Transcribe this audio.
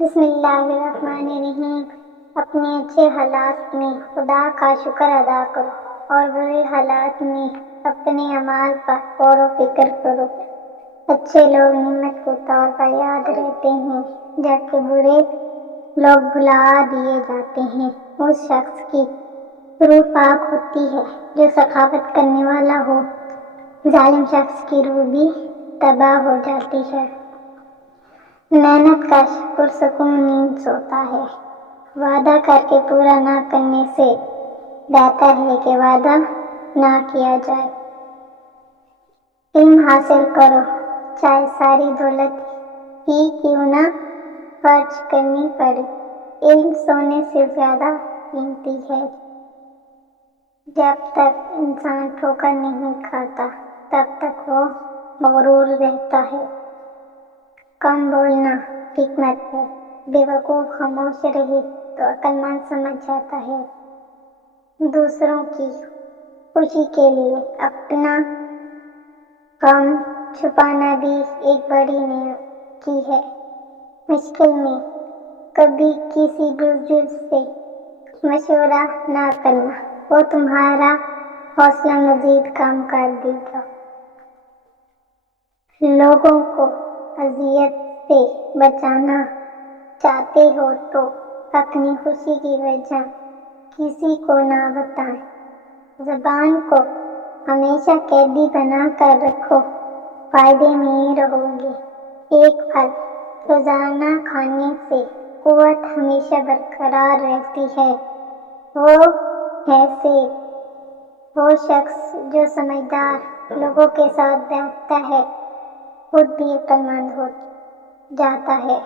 بسم اللہ الرحمن الرحیم۔ اپنے اچھے حالات میں خدا کا شکر ادا کرو اور برے حالات میں اپنے اعمال پر غور و فکر کرو۔ اچھے لوگ نعمت کے طور پر یاد رہتے ہیں جبکہ برے لوگ بھلا دیے جاتے ہیں۔ اس شخص کی روح پاک ہوتی ہے جو سخاوت کرنے والا ہو، ظالم شخص کی روح بھی تباہ ہو جاتی ہے۔ محنت کش پرسکون نیند سوتا ہے۔ وعدہ کر کے پورا نہ کرنے سے بہتر ہے کہ وعدہ نہ کیا جائے۔ علم حاصل کرو چاہے ساری دولت ہی کیوں نہ خرچ کرنی پڑے۔ علم سونے سے زیادہ قیمتی ہے۔ جب تک انسان ٹھوکر نہیں کھاتا تب تک وہ مغرور رہتا ہے۔ کم بولنا حکمت ہے۔ بے وقوف خاموش رہے تو عقل مند سمجھ جاتا ہے۔ دوسروں کی خوشی کے لیے اپنا غم چھپانا بھی ایک بڑی نیکی ہے۔ مشکل میں کبھی کسی بزرگ سے مشورہ نہ کرنا، وہ تمہارا حوصلہ مزید کم کر دے گا۔ لوگوں کو اذیت سے بچانا چاہتے ہو تو اپنی خوشی کی وجہ کسی کو نہ بتائیں۔ زبان کو ہمیشہ قیدی بنا کر رکھو، فائدے میں ہی رہو گے۔ ایک پھل روزانہ کھانے سے قوت ہمیشہ برقرار رہتی ہے، وہ ہے سیب۔ وہ شخص جو سمجھدار لوگوں کے ساتھ بیٹھتا ہے خود بھی عقل مند ہو جاتا ہے۔